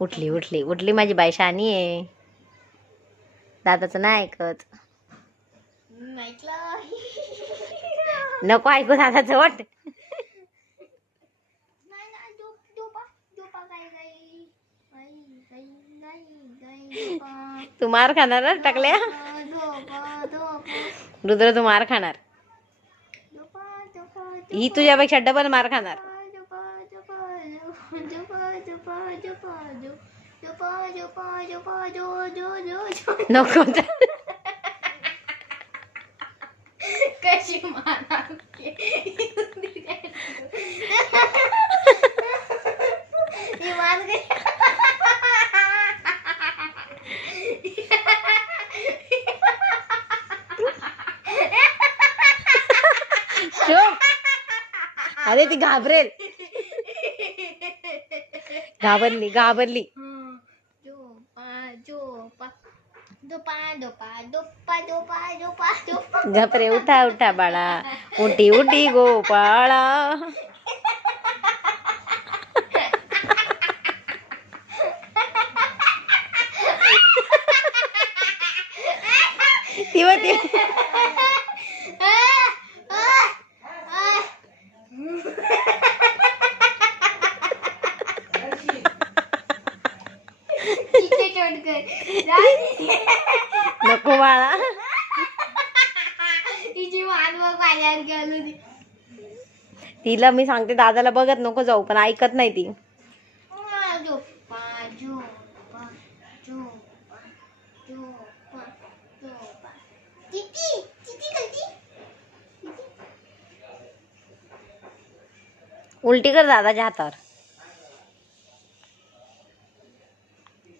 उठली उठली उठली माझी बाई शहाणी आहे. दादाचं नाही ऐकत. नको ऐकू दादाचं वाट. तू मार खाणार ना टाकल्या. रुद्र तू मार खाणार. ही तुझ्यापेक्षा डबल मार खाणार. नको कशी मारणार अरे ती घाबरेल. घाबरली घाबरली. घाबरे उठा उठा बाळा. उठी उठी गोपाळा. ती नको बाळा. तिला मी सांगते दादाला बघत नको जाऊ, पण ऐकत नाही ती. उलटी कर दादाच्या हातावर.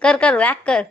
कर कर वॅक कर.